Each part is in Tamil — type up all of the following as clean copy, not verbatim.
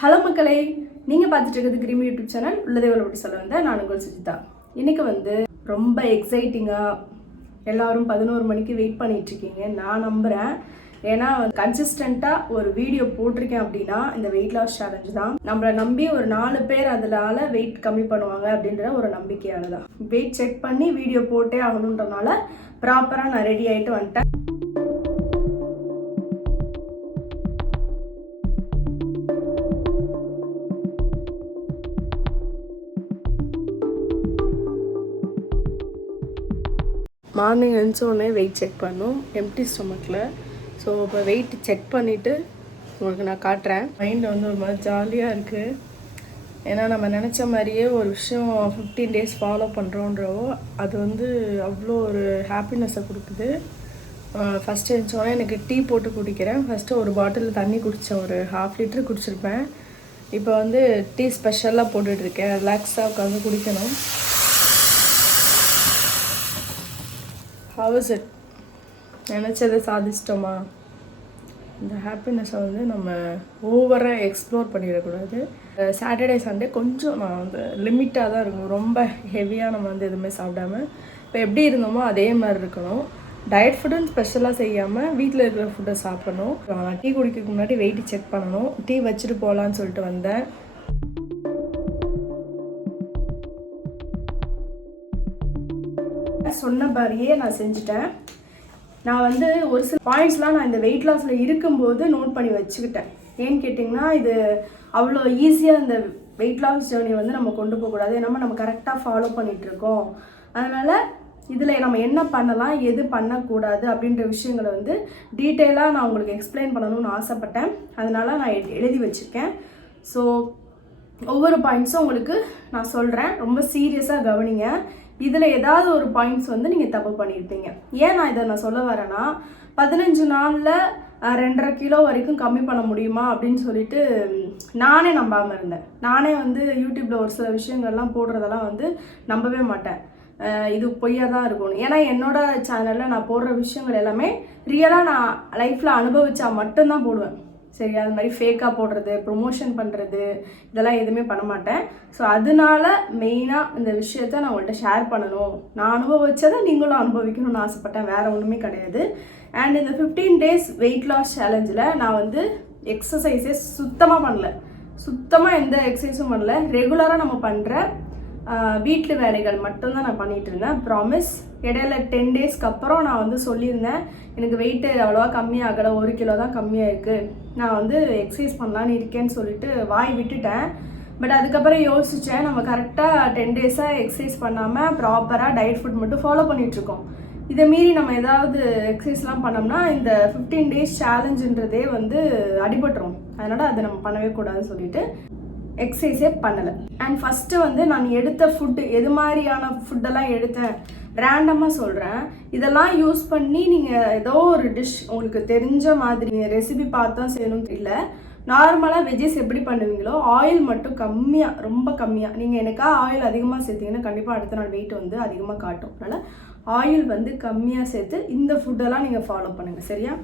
ஹலோ மக்களே, நீங்கள் பார்த்துட்டு இருக்கிறது கிரீமி யூடியூப் சேனல் உள்ளதே பற்றி சொல்ல வந்தேன். நான் உங்கள் சுஜிதா. இன்றைக்கி வந்து ரொம்ப எக்ஸைட்டிங்காக எல்லோரும் 11 மணிக்கு வெயிட் பண்ணிகிட்ருக்கீங்க நான் நம்புகிறேன். ஏன்னா கன்சிஸ்டண்ட்டாக ஒரு வீடியோ போட்டிருக்கேன் அப்படின்னா இந்த வெயிட் லாஸ் சேலஞ்சு தான். நம்மளை நம்பி ஒரு 4 பேர் அதனால வெயிட் கம்மி பண்ணுவாங்க அப்படின்ற ஒரு நம்பிக்கையால் தான் வெயிட் செக் பண்ணி வீடியோ போட்டே ஆகணுன்றனால ப்ராப்பராக நான் ரெடி ஆகிட்டு வந்துட்டேன். மார்னிங் எழுந்தோடனே வெயிட் செக் பண்ணோம் எம்டி ஸ்டொமக்கில். ஸோ இப்போ வெயிட் செக் பண்ணிவிட்டு உங்களுக்கு நான் காட்டுறேன். மைண்டில் வந்து ஒரு மாதிரி ஜாலியாக இருக்குது. ஏன்னா நம்ம நினச்ச மாதிரியே ஒரு விஷயம் 15 டேஸ் ஃபாலோ பண்ணுறோன்றவோ அது வந்து அவ்வளோ ஒரு ஹாப்பினஸ்ஸை கொடுக்குது. ஃபஸ்ட்டு எழுந்தோடனே எனக்கு டீ போட்டு குடிக்கிறேன். ஃபஸ்ட்டு ஒரு பாட்டில் தண்ணி குடித்தேன், ஒரு 1/2 லிட்டர் குடிச்சிருப்பேன். இப்போ வந்து டீ ஸ்பெஷலாக போட்டுட்ருக்கேன், ரிலாக்ஸாக உட்காந்து குடிக்கணும். How is it? நினச்சதை சாதிச்சிட்டோமா? இந்த ஹாப்பினஸை வந்து நம்ம ஓவராக எக்ஸ்ப்ளோர் பண்ணிடக்கூடாது. சாட்டர்டே சண்டே கொஞ்சம் நான் வந்து லிமிட்டாக தான் இருக்கணும், ரொம்ப ஹெவியாக நம்ம வந்து எதுவுமே சாப்பிடாம இப்போ எப்படி இருந்தோமோ அதே மாதிரி இருக்கணும். டயட் ஃபுட்டுன்னு ஸ்பெஷலாக செய்யாமல் வீட்டில் இருக்கிற ஃபுட்டை சாப்பிடணும். நான் டீ குடிக்கிறதுக்கு முன்னாடி வெயிட் செக் பண்ணணும். டீ வச்சுட்டு போகலான்னு சொல்லிட்டு வந்தேன். சொன்ன மாதிரியே நான் செஞ்சுட்டேன். நான் வந்து ஒரு சில பாயிண்ட்ஸ்லாம் நான் இந்த வெயிட் லாஸில் இருக்கும்போது நோட் பண்ணி வச்சுக்கிட்டேன். ஏன்னு கேட்டிங்கன்னா இது அவ்வளோ ஈஸியாக இந்த வெயிட் லாஸ் ஜேர்னி வந்து நம்ம கொண்டு போகக்கூடாது. நம்ம கரெக்டாக ஃபாலோ பண்ணிகிட்ருக்கோம். அதனால் இதில் நம்ம என்ன பண்ணலாம், எது பண்ணக்கூடாது அப்படின்ற விஷயங்களை வந்து டீட்டெயிலாக நான் உங்களுக்கு எக்ஸ்பிளைன் பண்ணணும்னு ஆசைப்பட்டேன். அதனால் நான் எழுதி வச்சுருக்கேன். ஸோ ஒவ்வொரு பாயிண்ட்ஸும் உங்களுக்கு நான் சொல்கிறேன், ரொம்ப சீரியஸாக கவனிங்க. இதில் ஏதாவது ஒரு பாயிண்ட்ஸ் வந்து நீங்கள் தப்பு பண்ணியிருப்பீங்க. ஏன் நான் இதை சொல்ல வரேன்னா, 15 நாளில் 2.5 கிலோ வரைக்கும் கம்மி பண்ண முடியுமா அப்படின்னு சொல்லிட்டு நானே நம்பாமல் இருந்தேன். நானே வந்து யூடியூப்பில் ஒரு சில விஷயங்கள்லாம் போடுறதெல்லாம் வந்து நம்பவே மாட்டேன். இது பொய்யாக தான் இருக்கணும். ஏன்னா என்னோடய சேனலில் நான் போடுற விஷயங்கள் எல்லாமே ரியலாக நான் லைஃப்பில் அனுபவிச்சா மட்டும்தான் போடுவேன். சரி, அது மாதிரி ஃபேக்காக போடுறது, ப்ரொமோஷன் பண்ணுறது இதெல்லாம் எதுவுமே பண்ண மாட்டேன். ஸோ அதனால மெயினாக இந்த விஷயத்த நான் உங்கள்கிட்ட ஷேர் பண்ணணும், நான் அனுபவிச்சதை நீங்களும் அனுபவிக்கணும்னு ஆசைப்பட்டேன், வேறு ஒன்றுமே கிடையாது. அண்ட் இந்த 15 டேஸ் வெயிட் லாஸ் சேலஞ்சில் நான் வந்து எக்ஸசைஸே சுத்தமாக எந்த எக்ஸசைஸும் பண்ணல. ரெகுலராக நம்ம பண்ணுற வீட்டு வேலைகள் மட்டும்தான் நான் பண்ணிகிட்டு இருந்தேன். ப்ராமிஸ். இடையில 10 டேஸ்க்கு அப்புறம் நான் வந்து சொல்லியிருந்தேன், எனக்கு வெயிட்டு அவ்வளோவா கம்மியாகலை, 1 கிலோ தான் கம்மியாக இருக்குது, நான் வந்து எக்ஸசைஸ் பண்ணலான்னு இருக்கேன்னு சொல்லிட்டு வாய் விட்டுட்டேன். பட் அதுக்கப்புறம் யோசித்தேன், நம்ம கரெக்டாக 10 டேஸாக எக்ஸசைஸ் பண்ணாமல் ப்ராப்பராக டயட் ஃபுட் மட்டும் ஃபாலோ பண்ணிகிட்ருக்கோம். இதை மீறி நம்ம ஏதாவது எக்ஸசைஸ்லாம் பண்ணோம்னா இந்த 15 டேஸ் சேலஞ்சுன்றதே வந்து அடிபட்டுரும். அதனால் அதை நம்ம பண்ணவே கூடாதுன்னு சொல்லிட்டு எக்ஸசைஸே பண்ணலை. அண்ட் ஃபஸ்ட்டு வந்து நான் எடுத்த ஃபுட்டு எது மாதிரியான ஃபுட்டெல்லாம் எடுத்தேன் ரேண்டமாக சொல்கிறேன். இதெல்லாம் யூஸ் பண்ணி நீங்கள் ஏதோ ஒரு டிஷ் உங்களுக்கு தெரிஞ்ச மாதிரி ரெசிபி பார்த்து தான் செய்யணும்னு இல்லை. நார்மலாக வெஜ்ஜஸ் எப்படி பண்ணுவீங்களோ ஆயில் மட்டும் கம்மியாக, ரொம்ப கம்மியாக. நீங்கள் எனக்கா ஆயில் அதிகமாக சேர்த்திங்கன்னா கண்டிப்பாக அடுத்த நாள் வெயிட் வந்து அதிகமாக காட்டும். அதனால் ஆயில் வந்து கம்மியாக சேர்த்து இந்த ஃபுட்டெல்லாம் நீங்கள் ஃபாலோ பண்ணுங்கள், சரியா?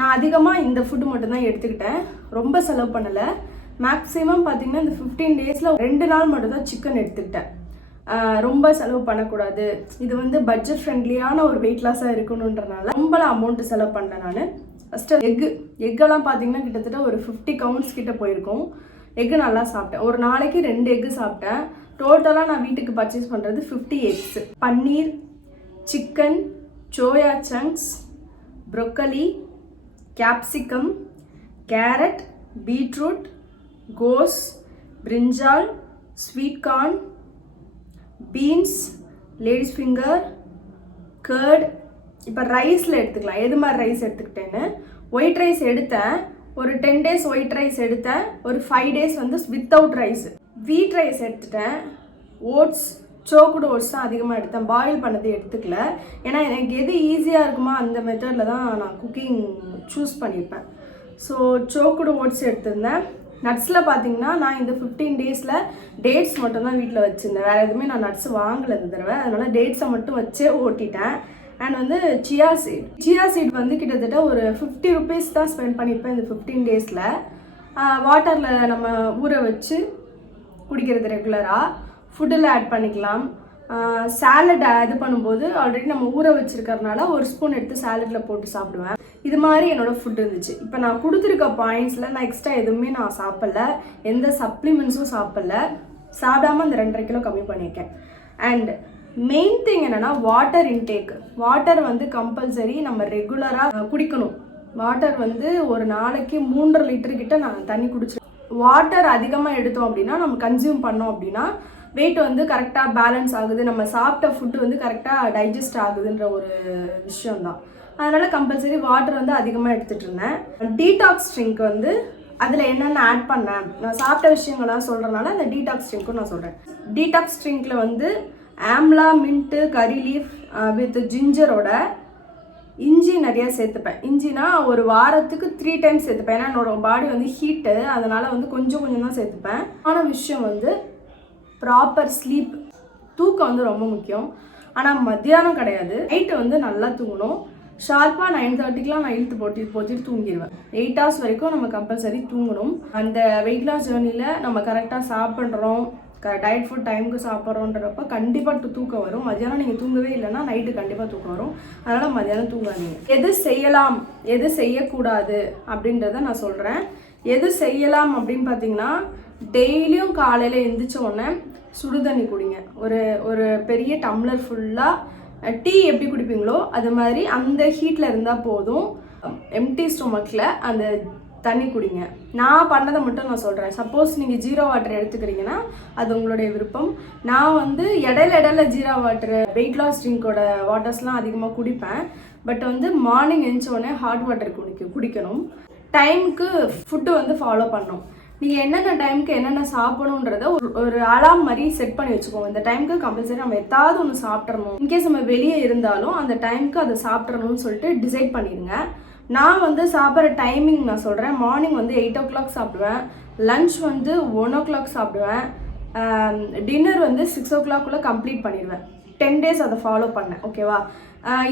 நான் அதிகமாக இந்த ஃபுட்டு மட்டும்தான் எடுத்துக்கிட்டேன், ரொம்ப செலவு பண்ணலை. மேக்ஸிமம் பார்த்திங்கன்னா இந்த 15 டேஸில் 2 நாள் மட்டும்தான் சிக்கன் எடுத்துக்கிட்டேன். ரொம்ப செலவு பண்ணக்கூடாது, இது வந்து பட்ஜெட் ஃப்ரெண்ட்லியான ஒரு வெயிட் லாஸாக இருக்கணுன்றனால ரொம்ப அமௌண்ட்டு செலவு பண்ணேன். நான் ஃபஸ்ட்டு எக்கெல்லாம் பார்த்திங்கன்னா கிட்டத்தட்ட ஒரு 50 கவுண்ட்ஸ் கிட்ட போயிருக்கும். எக்கு நல்லா சாப்பிட்டேன், ஒரு நாளைக்கு 2 எக்கு சாப்பிட்டேன். டோட்டலாக நான் வீட்டுக்கு பர்ச்சேஸ் பண்ணுறது 50 eggs. Paneer, chicken, soya chunks, broccoli, capsicum, carrot, beetroot, கோஸ், brinjal, sweet corn, beans, ladies finger, curd. இப்போ ரைஸில் எடுத்துக்கலாம், எது மாதிரி ரைஸ் எடுத்துக்கிட்டேன்னு. ஒயிட் ரைஸ் எடுத்தேன், ஒரு 10 டேஸ் ஒயிட் ரைஸ் எடுத்தேன், ஒரு 5 டேஸ் வந்து வித்தவுட் ரைஸ். வீட் ரைஸ் எடுத்துட்டேன். ஓட்ஸ், சோக்குடு ஓட்ஸ் தான் அதிகமாக எடுத்தேன், பாயில் பண்ணது எடுத்துக்கல. ஏன்னா எனக்கு எது ஈஸியாக இருக்குமோ அந்த மெத்தடில் தான் நான் குக்கிங் சூஸ் பண்ணியிருப்பேன். ஸோ சோக்குடு ஓட்ஸ் எடுத்திருந்தேன். நட்ஸில் பார்த்தீங்கன்னா நான் இந்த 15 டேஸில் டேட்ஸ் மட்டும்தான் வீட்டில் வச்சுருந்தேன், வேறு எதுவுமே நான் நட்ஸ் வாங்கலை இந்த தடவை. அதனால் டேட்ஸை மட்டும் வச்சே ஓட்டிட்டேன். அண்ட் வந்து சியா சீட் வந்து கிட்டத்தட்ட ஒரு 50 ருபீஸ் தான் ஸ்பெண்ட் பண்ணியிருப்பேன் இந்த 15 டேஸில். வாட்டரில் நம்ம ஊற வச்சு குடிக்கிறது ரெகுலராக. ஃபுட்டில் ஆட் பண்ணிக்கலாம். சாலட் இது பண்ணும்போது ஆல்ரெடி நம்ம ஊற வச்சுருக்கறனால ஒரு ஸ்பூன் எடுத்து சாலட்டில் போட்டு சாப்பிடுவேன். இது மாதிரி என்னோடய ஃபுட் இருந்துச்சு. இப்போ நான் கொடுத்துருக்க பாயிண்ட்ஸில் நான் எக்ஸ்ட்ரா எதுவுமே நான் சாப்பிடல, எந்த சப்ளிமெண்ட்ஸும் சாப்பிடல. சாப்பிடாமல் அந்த 2.5 கிலோ கம்மி பண்ணியிருக்கேன். அண்ட் மெயின் திங் என்னென்னா வாட்டர் இன்டேக். வாட்டர் வந்து கம்பல்சரி நம்ம ரெகுலராக குடிக்கணும். வாட்டர் வந்து ஒரு நாளைக்கு 3.5 லிட்டர் கிட்ட நான் தண்ணி குடிச்சிருக்கேன். வாட்டர் அதிகமாக எடுத்தோம் அப்படின்னா நம்ம கன்சியூம் பண்ணோம் அப்படின்னா வெயிட் வந்து கரெக்டாக பேலன்ஸ் ஆகுது, நம்ம சாப்பிட்ட ஃபுட்டு வந்து கரெக்டாக டைஜஸ்ட் ஆகுதுன்ற ஒரு விஷயம்தான். அதனால் கம்பல்சரி வாட்டர் வந்து அதிகமாக எடுத்துகிட்டு இருந்தேன். டீடாக்ஸ் ட்ரிங்க் வந்து அதில் என்னென்ன ஆட் பண்ணேன், நான் சாப்பிட்ட விஷயங்கள்லாம் சொல்கிறனால அந்த டீடாக்ஸ் ட்ரிங்க்கும் நான் சொல்கிறேன். டீடாக்ஸ் ட்ரிங்க்கில் வந்து amla, mint, curry leaf with ஜிஞ்சரோட இஞ்சி நிறையா சேர்த்துப்பேன். இஞ்சினா ஒரு வாரத்துக்கு 3 டைம்ஸ் சேர்த்துப்பேன். ஏன்னா என்னோட பாடி வந்து ஹீட்டு, அதனால் வந்து கொஞ்சம் தான் சேர்த்துப்பேன். ஆன விஷயம் வந்து ப்ராப்பர் ஸ்லீப். தூக்கம் வந்து ரொம்ப முக்கியம். ஆனால் மத்தியானம் கிடையாது, நைட்டு வந்து நல்லா தூங்கணும். ஷார்ப்பாக 9:30க்கெலாம் நான் இழுத்து போட்டு தூங்கிடுவேன். 8 hours வரைக்கும் நம்ம கம்பல்சரி தூங்கணும். அந்த வெயிட் லாஸ் ஜேர்னியில் நம்ம கரெக்டாக சாப்பிட்றோம், டயட் ஃபுட் டைமுக்கு சாப்பிட்றோன்றப்ப கண்டிப்பாக தூக்கம் வரும். மத்தியானம் நீங்கள் தூங்கவே இல்லைன்னா நைட்டு கண்டிப்பாக தூக்கம் வரும். அதனால் மத்தியானம் தூங்காதீங்க. எது செய்யலாம் எது செய்யக்கூடாது அப்படின்றத நான் சொல்கிறேன். எது செய்யலாம் அப்படின்னு பார்த்தீங்கன்னா, டெய்லியும் காலையில் எழுந்திரிச்ச உடனே சுடுதண்ணி குடிங்க. ஒரு பெரிய டம்ளர் ஃபுல்லாக. டீ எப்படி குடிப்பீங்களோ அது மாதிரி அந்த ஹீட்டில் இருந்தால் போதும். எம்டி ஸ்டொமக்கில் அந்த தண்ணி குடிங்க. நான் பண்ணதை மட்டும் நான் சொல்கிறேன். சப்போஸ் நீங்கள் ஜீரோ வாட்டர் எடுத்துக்கிறீங்கன்னா அது உங்களுடைய விருப்பம். நான் வந்து இடையில ஜீரோ வாட்டரு, வெயிட் லாஸ் ட்ரிங்கோட வாட்டர்ஸ்லாம் அதிகமாக குடிப்பேன். பட் வந்து மார்னிங் எழுந்தோடனே ஹாட் வாட்டர் குடிக்கணும். டைமுக்கு ஃபுட்டு வந்து ஃபாலோ பண்ணணும். நீங்கள் என்னென்ன டைமுக்கு என்னென்ன சாப்பிடணுன்றத ஒரு அலாம் மாதிரி செட் பண்ணி வச்சுக்கோங்க. இந்த டைமுக்கு கம்பல்சரி நம்ம எதாவது ஒன்று சாப்பிட்றணும். இன்கேஸ் நம்ம வெளியே இருந்தாலும் அந்த டைமுக்கு அதை சாப்பிட்றணும்னு சொல்லிட்டு டிசைட் பண்ணிடுங்க. நான் வந்து சாப்பிட்ற டைமிங் நான் சொல்கிறேன். மார்னிங் வந்து 8 o'clock சாப்பிடுவேன். லன்ச் வந்து 1 o'clock சாப்பிடுவேன். டின்னர் வந்து 6 o'clock கம்ப்ளீட் பண்ணிடுவேன். 10 days அதை ஃபாலோ பண்ணேன். ஓகேவா?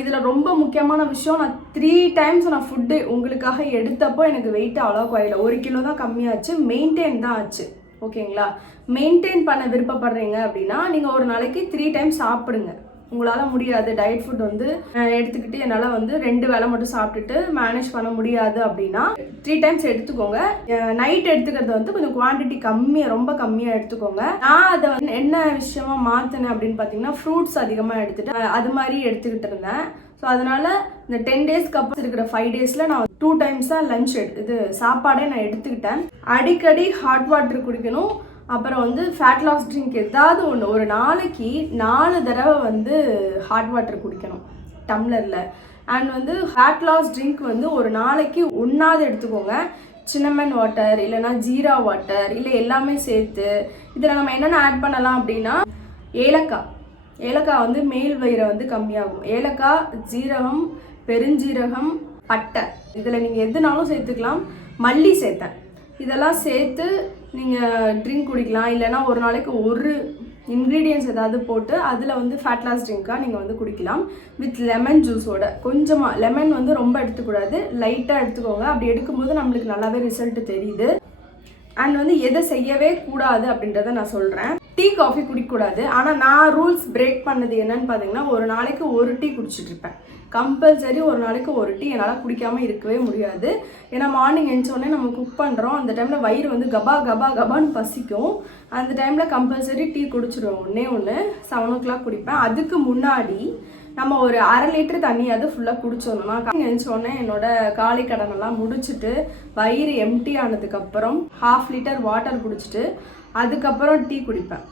இதில் ரொம்ப முக்கியமான விஷயம், நான் 3 times நான் ஃபுட்டு உங்களுக்காக எடுத்தப்போ எனக்கு வெயிட் அவ்வளோ குறையில. 1 கிலோ தான் கம்மியாச்சு. மெயின்டைன் தான் ஆச்சு. ஓகேங்களா? மெயின்டைன் பண்ண விருப்பப்படுறீங்க அப்படின்னா நீங்கள் ஒரு நாளைக்கு 3 times சாப்பிடுங்க. உங்களால் முடியாது, டயட் ஃபுட் வந்து எடுத்துக்கிட்டு என்னால் வந்து 2 வேளை மட்டும் சாப்பிட்டுட்டு மேனேஜ் பண்ண முடியாது அப்படின்னா 3 times எடுத்துக்கோங்க. நைட் எடுத்துக்கிறது வந்து கொஞ்சம் குவான்டிட்டி ரொம்ப கம்மியாக எடுத்துக்கோங்க. நான் அதை வந்து என்ன விஷயமா மாற்றினேன் அப்படின்னு பார்த்தீங்கன்னா, ஃப்ரூட்ஸ் அதிகமாக எடுத்துகிட்டு அது மாதிரி எடுத்துக்கிட்டு இருந்தேன். ஸோ அதனால் இந்த 10 daysக்கு அப்புறம் இருக்கிற 5 daysல நான் 2 times தான் லஞ்ச் சாப்பாடே நான் எடுத்துக்கிட்டேன். அடிக்கடி ஹாட் வாட்டர் குடிக்கணும். அப்புறம் வந்து ஃபேட் லாஸ் ட்ரிங்க் ஏதாவது ஒன்று, ஒரு நாளைக்கு 4 தடவை வந்து ஹாட் வாட்டர் குடிக்கணும் டம்ளரில். அண்ட் வந்து ஃபேட் லாஸ் ட்ரிங்க் வந்து ஒரு நாளைக்கு 1 எடுத்துக்கோங்க. சின்னமன் வாட்டர் இல்லைனா ஜீரா வாட்டர் இல்லை எல்லாமே சேர்த்து. இதில் நம்ம என்னென்ன ஆட் பண்ணலாம் அப்படின்னா, ஏலக்காய் வந்து மேல் வயிறை வந்து கம்மியாகும். ஏலக்காய், ஜீரகம், பெருஞ்சீரகம், பட்டை, இதில் நீங்கள் எதுனாலும் சேர்த்துக்கலாம். மல்லி சேர்த்தேன். இதெல்லாம் சேர்த்து நீங்கள் ட்ரிங்க் குடிக்கலாம். இல்லைனா ஒரு நாளைக்கு ஒரு இன்க்ரீடியன்ஸ் ஏதாவது போட்டு அதில் வந்து ஃபேட் லாஸ் ட்ரிங்காக நீங்கள் வந்து குடிக்கலாம். வித் லெமன் ஜூஸோட. கொஞ்சமாக லெமன் வந்து ரொம்ப எடுத்துக்கூடாது, லைட்டாக எடுத்துக்கோங்க. அப்படி எடுக்கும்போது நம்மளுக்கு நல்லாவே ரிசல்ட் தெரியுது. அண்ட் வந்து எதை செய்யவே கூடாது அப்படின்றத நான் சொல்கிறேன். டீ காஃபி குடிக்கக்கூடாது. ஆனால் நான் ரூல்ஸ் பிரேக் பண்ணது என்னன்னு பார்த்தீங்கன்னா, ஒரு நாளைக்கு ஒரு டீ குடிச்சிட்ருப்பேன். கம்பல்சரி ஒரு நாளைக்கு ஒரு டீ என்னால் குடிக்காமல் இருக்கவே முடியாது. ஏன்னா மார்னிங் எழுந்தோடனே நம்ம குக் பண்ணுறோம். அந்த டைமில் வயிறு வந்து கபான்னு பசிக்கும். அந்த டைமில் கம்பல்சரி டீ குடிச்சிடுவேன். ஒன்று 7 o'clock குடிப்பேன். அதுக்கு முன்னாடி நம்ம ஒரு 1/2 லிட்டர் தண்ணியாவது ஃபுல்லாக குடிச்சோம்னா, எழுந்தோடனே என்னோட காலை கடனெல்லாம் முடிச்சுட்டு வயிறு எம்டி ஆனதுக்கப்புறம் 1/2 லிட்டர் வாட்டர் குடிச்சிட்டு அதுக்கப்புறம் டீ குடிப்பேன்.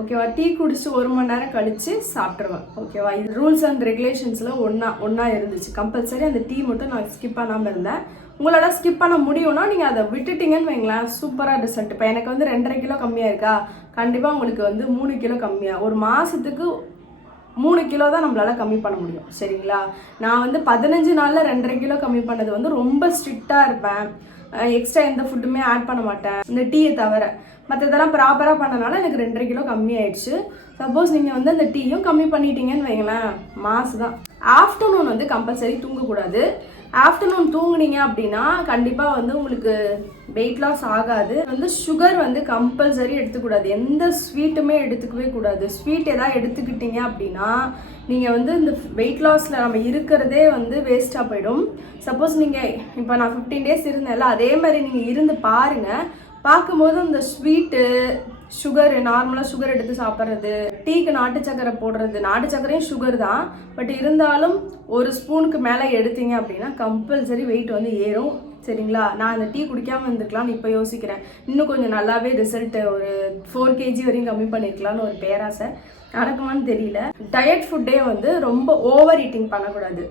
ஓகேவா? டீ குடிச்சு 1 மணி நேரம் கழித்து சாப்பிட்ருவேன். ஓகேவா? இது ரூல்ஸ் அண்ட் ரெகுலேஷன்ஸில் ஒன்றா இருந்துச்சு. கம்பல்சரி அந்த டீ மட்டும் நான் ஸ்கிப் பண்ணாமல் இருந்தேன். உங்களால் ஸ்கிப் பண்ண முடியும்னா நீங்கள் அதை விட்டுட்டிங்கன்னு வைங்களேன், சூப்பராக ரிசல்ட். இப்போ எனக்கு வந்து 2.5 கிலோ கம்மியாக இருக்கா, கண்டிப்பாக உங்களுக்கு வந்து 3 கிலோ கம்மியாக, ஒரு மாதத்துக்கு 3 கிலோ தான் நம்மளால் கம்மி பண்ண முடியும். சரிங்களா? நான் வந்து 15 நாளில் 2.5 கிலோ கம்மி பண்ணது வந்து ரொம்ப ஸ்ட்ரிக்டாக இருப்பேன். எக்ஸ்ட்ரா எந்த ஃபுட்டுமே ஆட் பண்ண மாட்டேன், இந்த டீயை தவிர. மற்றதெல்லாம் ப்ராப்பராக பண்ணனால எனக்கு 2.5 கிலோ கம்மி ஆயிடுச்சு. சப்போஸ் நீங்கள் வந்து அந்த டீயும் கம்மி பண்ணிட்டீங்கன்னு வைங்களேன், மாசு தான். ஆஃப்டர்நூன் வந்து கம்பல்சரி தூங்கக்கூடாது. ஆஃப்டர்நூன் தூங்குனீங்க அப்படின்னா கண்டிப்பாக வந்து உங்களுக்கு வெயிட் லாஸ் ஆகாது. வந்து சுகர் வந்து கம்பல்சரி எடுத்துக்கூடாது, எந்த ஸ்வீட்டுமே எடுத்துக்கவே கூடாது. ஸ்வீட் எதாவது எடுத்துக்கிட்டீங்க அப்படின்னா நீங்கள் வந்து இந்த வெயிட் லாஸில் நம்ம இருக்கிறதே வந்து வேஸ்ட்டாக போயிடும். சப்போஸ் நீங்கள் இப்போ நான் 15 days இருந்தேன்ல, அதே மாதிரி நீங்கள் இருந்து பாருங்கள். பார்க்கும்போது இந்த ஸ்வீட்டு சுகர், நார்மலாக சுகர் எடுத்து சாப்பிட்றது, டீக்கு நாட்டு சக்கரை போடுறது, நாட்டு சக்கரையும் சுகர் தான், பட் இருந்தாலும் ஒரு ஸ்பூனுக்கு மேலே எடுத்தீங்க அப்படின்னா கம்பல்சரி வெயிட் வந்து ஏறும். சரிங்களா? நான் அந்த டீ குடிக்காமல் இருந்திருக்கலாம்னு இப்போ யோசிக்கிறேன். இன்னும் கொஞ்சம் நல்லாவே ரிசல்ட்டு ஒரு 4 kg வரையும் கம்மி பண்ணியிருக்கலாம்னு ஒரு பேராசை. நடக்குமான்னு தெரியல. டயட் ஃபுட்டே வந்து ரொம்ப ஓவர் ஈட்டிங் பண்ணக்கூடாது,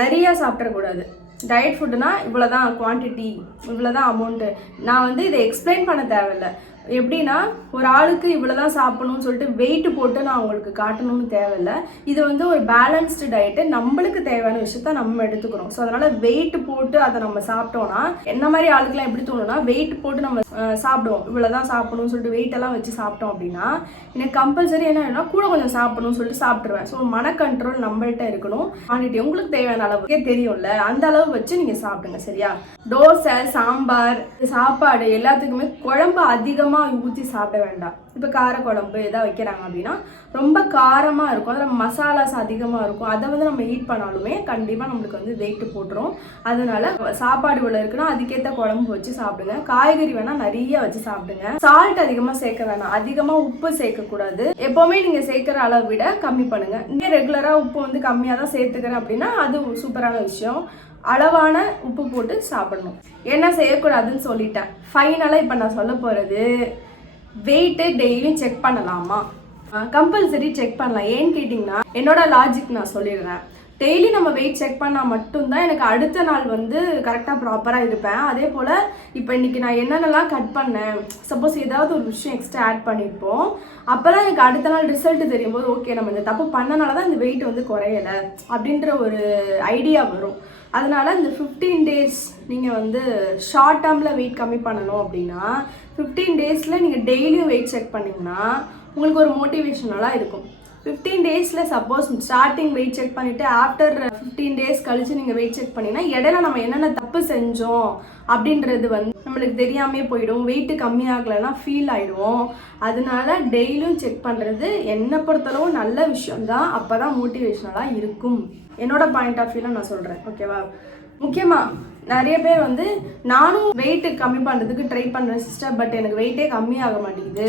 நிறையா சாப்பிடக்கூடாது. டயட் ஃபுட்டுனா இவ்வளோதான் குவான்டிட்டி, இவ்வளோதான் அமௌண்ட்டு. நான் வந்து இதை எக்ஸ்பிளைன் பண்ண தேவையில்லை. எப்படின்னா ஒரு ஆளுக்கு இவ்வளோதான் சாப்பிடணும்னு சொல்லிட்டு வெயிட் போட்டு நான் உங்களுக்கு காட்டணும்னு தேவையில்லை. இது வந்து ஒரு பேலன்ஸ்டு டயட்டு, நம்மளுக்கு தேவையான விஷயத்த நம்ம எடுத்துக்கிறோம். ஸோ அதனால் வெயிட் போட்டு அதை நம்ம சாப்பிட்டோன்னா, என்ன மாதிரி ஆளுக்கெல்லாம் எப்படி தோணுன்னா, வெயிட் போட்டு நம்ம சாப்பிடுவோம், இவ்வளோதான் சாப்பிடணும்னு சொல்லிட்டு வெயிட்டெல்லாம் வச்சு சாப்பிட்டோம் அப்படின்னா எனக்கு கம்பல்சரி என்ன வேணும்னா கூட கொஞ்சம் சாப்பிடணும்னு சொல்லிட்டு சாப்பிட்ருவேன். ஸோ மன கண்ட்ரோல் நம்மள்கிட்ட இருக்கணும். குவான்டிட்டி உங்களுக்கு தேவையான அளவுக்கே தெரியும்ல, அந்த அளவு வச்சு நீங்கள் சாப்பிடுங்க. சரியா? தோசை, சாம்பார், சாப்பாடு எல்லாத்துக்குமே குழம்பு அதிகமாக ஊற்றி சாப்பிட வேண்டாம். இப்போ காரக்குழம்பு எதாவது வைக்கிறாங்க அப்படின்னா ரொம்ப காரமாக இருக்கும், அதில் மசாலாஸ் அதிகமாக இருக்கும். அதை வந்து நம்ம ஈட் பண்ணாலுமே கண்டிப்பாக நம்மளுக்கு வந்து வெயிட்டு போட்டுரும். அதனால சாப்பாடு இவ்வளோ இருக்குன்னா அதுக்கேற்ற குழம்பு வச்சு சாப்பிடுங்க. காய்கறி வேணால் நிறைய வச்சு சாப்பிடுங்க. சால்ட் அதிகமாக சேர்க்க வேணாம், அதிகமாக உப்பு சேர்க்கக்கூடாது. எப்போவுமே நீங்கள் சேர்க்குற அளவை விட கம்மி பண்ணுங்கள். இங்கே ரெகுலராக உப்பு வந்து கம்மியாக தான் சேர்த்துக்கிறேன் அப்படின்னா அது சூப்பரான விஷயம். அளவான உப்பு போட்டு சாப்பிடணும். என்ன செய்யக்கூடாதுன்னு சொல்லிட்டேன். ஃபைனலாக இப்போ நான் சொல்ல போகிறது, வெயிட்டு டெய்லியும் செக் பண்ணலாமா? கம்பல்சரி செக் பண்ணலாம். ஏன்னு கேட்டிங்கன்னா என்னோட லாஜிக் நான் சொல்லிடுறேன். டெய்லி நம்ம வெயிட் செக் பண்ணால் மட்டும்தான் எனக்கு அடுத்த நாள் வந்து கரெக்டாக ப்ராப்பராக இருப்பேன். அதே போல் இப்போ இன்றைக்கி நான் என்னென்னலாம் கட் பண்ணேன், சப்போஸ் ஏதாவது ஒரு விஷயம் எக்ஸ்ட்ரா ஆட் பண்ணியிருப்போம், அப்போ தான் எனக்கு அடுத்த நாள் ரிசல்ட் தெரியும் போது ஓகே நம்ம இந்த தப்பு பண்ணனால தான் இந்த வெயிட் வந்து குறையலை அப்படின்ற ஒரு ஐடியா வரும். அதனால் இந்த 15 days நீங்கள் வந்து ஷார்ட் டேர்மில் வெயிட் கம்மி பண்ணணும் அப்படின்னா 15 daysல நீங்கள் டெய்லியும் வெயிட் செக் பண்ணிங்கன்னா உங்களுக்கு ஒரு மோட்டிவேஷனலாக இருக்கும். 15 daysல சப்போஸ் ஸ்டார்டிங் வெயிட் செக் பண்ணிவிட்டு ஆஃப்டர் 15 days கழித்து நீங்கள் வெயிட் செக் பண்ணிங்கன்னா இடையில நம்ம என்னென்ன தப்பு செஞ்சோம் அப்படின்றது வந்து நம்மளுக்கு தெரியாமே போயிடும். வெயிட்டு கம்மியாகலைன்னா ஃபீல் ஆகிடுவோம். அதனால டெய்லியும் செக் பண்ணுறது என்னை பொறுத்தளவு நல்ல விஷயம்தான். அப்போ தான் மோட்டிவேஷனலாக இருக்கும். என்னோட பாயிண்ட் ஆஃப் வியூவில் நான் சொல்கிறேன். ஓகேவா? முக்கியமாக நிறைய பேர் வந்து நானும் வெயிட்டு கம்மி பண்ணுறதுக்கு ட்ரை பண்ணுறேன் சிஸ்டர், பட் எனக்கு வெயிட்டே கம்மியாக மாட்டேங்குது,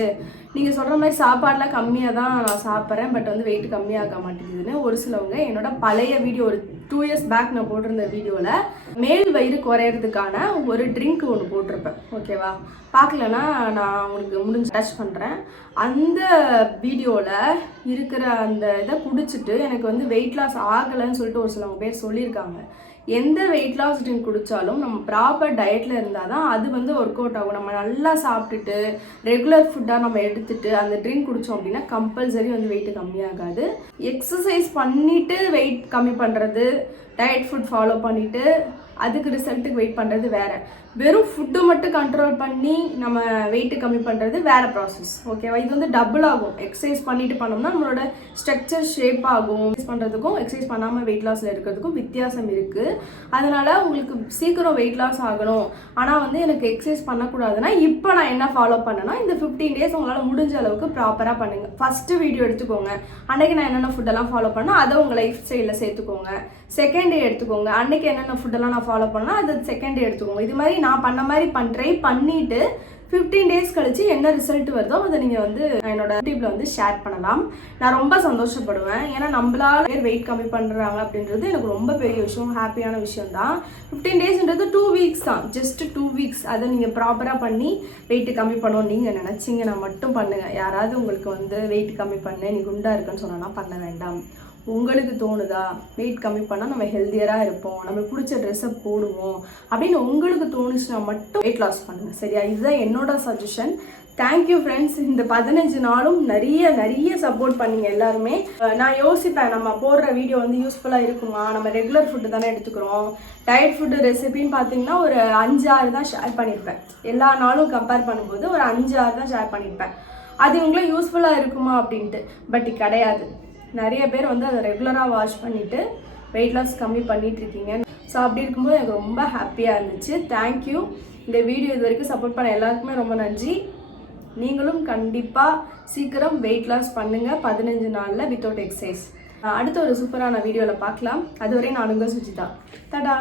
நீங்கள் சொல்கிற மாதிரி சாப்பாடெலாம் கம்மியாக தான் நான் சாப்பிட்றேன், பட் வந்து வெயிட் கம்மியாக மாட்டேங்குதுன்னு ஒரு சிலவங்க என்னோட பழைய வீடியோ ஒரு 2 years பேக் நான் போட்டிருந்த வீடியோவில் மேல் வயிறு குறையிறதுக்கான ஒரு ட்ரிங்க் ஒன்று போட்டிருப்பேன். ஓகேவா? பார்க்கலன்னா நான் உங்களுக்கு முடிஞ்சு டச் பண்ணுறேன். அந்த வீடியோவில் இருக்கிற அந்த இதை குடிச்சிட்டு எனக்கு வந்து வெயிட் லாஸ் ஆகலைன்னு சொல்லிட்டு ஒரு சிலவங்க பேர் சொல்லியிருக்காங்க. எந்த வெயிட் லாஸ் ட்ரிங்க் குடித்தாலும் நம்ம ப்ராப்பர் டயட்டில் இருந்தால் தான் அது வந்து ஒர்க் அவுட் ஆகும். நம்ம நல்லா சாப்பிட்டுட்டு ரெகுலர் ஃபுட்டாக நம்ம எடுத்துகிட்டு அந்த ட்ரிங்க் குடித்தோம் அப்படின்னா கம்பல்சரி வந்து வெயிட்டு கம்மியாகாது. எக்ஸசைஸ் பண்ணிவிட்டு வெயிட் கம்மி பண்ணுறது, டயட் ஃபுட் ஃபாலோ பண்ணிவிட்டு அதுக்கு ரிசல்ட்டுக்கு வெயிட் பண்ணுறது வேறு. வெறும் ஃபுட்டு மட்டும் கண்ட்ரோல் பண்ணி நம்ம வெயிட்டு கம்மி பண்ணுறது வேறு ப்ராசஸ். ஓகேவா? இது வந்து டபுள் ஆகும். எக்ஸசைஸ் பண்ணிட்டு பண்ணோம்னா நம்மளோட ஸ்ட்ரக்சர் ஷேப் ஆகும். எக்ஸசைஸ் பண்ணுறதுக்கும் எக்ஸசைஸ் பண்ணாமல் வெயிட் லாஸில் இருக்கிறதுக்கும் வித்தியாசம் இருக்குது. அதனால் உங்களுக்கு சீக்கிரம் வெயிட் லாஸ் ஆகணும் ஆனால் வந்து எனக்கு எக்ஸசைஸ் பண்ணக்கூடாதுன்னா இப்போ நான் என்ன ஃபாலோ பண்ணேன்னா இந்த 15 days உங்களால் முடிஞ்ச அளவுக்கு ப்ராப்பராக பண்ணுங்கள். ஃபஸ்ட்டு வீடியோ எடுத்துக்கோங்க, அன்றைக்கி நான் என்னென்ன ஃபுட்டெல்லாம் ஃபாலோ பண்ணேன் அதை உங்கள் லைஃப் ஸ்டைலில் சேர்த்துக்கோங்க. செகண்ட் டே எடுத்துக்கோங்க, அன்றைக்கி என்னென்ன ஃபுட்டெல்லாம் நான் ஃபாலோ பண்ணால் அது செகண்ட் டே எடுத்துக்கோங்க. இது மாதிரி நான் பண்ண மாதிரி ட்ரை பண்ணிவிட்டு 15 days கழிச்சு என்ன ரிசல்ட் வருதோ அதை நீங்கள் வந்து என்னோட யூடியூப்ல வந்து ஷேர் பண்ணலாம். நான் ரொம்ப சந்தோஷப்படுவேன். ஏன்னா நம்மளால வெயிட் கம்மி பண்ணுறாங்க அப்படின்றது எனக்கு ரொம்ப பெரிய விஷயம், ஹாப்பியான விஷயம் தான். 15 daysன்றது 2 weeks தான், ஜஸ்ட் 2 weeks. அதை நீங்கள் ப்ராப்பராக பண்ணி வெயிட் கம்மி பண்ணணும் நீங்கள் நினச்சிங்கன்னா மட்டும் பண்ணுங்கள். யாராவது உங்களுக்கு வந்து வெயிட் கம்மி பண்ணு நீ குண்டா இருக்குன்னு சொன்னால் பண்ண வேண்டாம். உங்களுக்கு தோணுதா வெயிட் கம்மி பண்ணால் நம்ம ஹெல்த்தியராக இருப்போம், நம்மளுக்கு பிடிச்ச ட்ரெஸ்ஸை போடுவோம் அப்படின்னு உங்களுக்கு தோணுச்சுன்னா மட்டும் வெயிட் லாஸ் பண்ணுங்கள். சரியா? இதுதான் என்னோட சஜஷன். Thank you friends. இந்த 15 நாளும் நிறைய சப்போர்ட் பண்ணிங்க எல்லாருமே. நான் யோசிப்பேன் நம்ம போடுற வீடியோ வந்து யூஸ்ஃபுல்லாக இருக்குமா, நம்ம ரெகுலர் ஃபுட்டு தானே எடுத்துக்கிறோம். டயட் ஃபுட்டு ரெசிபின்னு பார்த்தீங்கன்னா ஒரு 5-6 தான் ஷேர் பண்ணியிருப்பேன். எல்லா நாளும் கம்பேர் பண்ணும்போது ஒரு 5-6 தான் ஷேர் பண்ணியிருப்பேன். அது உங்களுக்கு யூஸ்ஃபுல்லாக இருக்குமா அப்படின்ட்டு. பட் கிடையாது. நிறைய பேர் வந்து அதை ரெகுலராக வாட்ச் பண்ணிவிட்டு வெயிட் லாஸ் கம்மி பண்ணிகிட்ருக்கீங்க. ஸோ அப்படி இருக்கும்போது எனக்கு ரொம்ப ஹாப்பியாக இருந்துச்சு. தேங்க்யூ. இந்த வீடியோ இது வரைக்கும் சப்போர்ட் பண்ண எல்லாருக்குமே ரொம்ப நன்றி. நீங்களும் கண்டிப்பாக சீக்கிரம் வெயிட் லாஸ் பண்ணுங்கள் 15 நாளில் வித்தவுட் எக்ஸசைஸ். அடுத்த ஒரு சூப்பரான வீடியோவில் பார்க்கலாம். அதுவரை நான் உங்கள் சுஜிதா. தடா.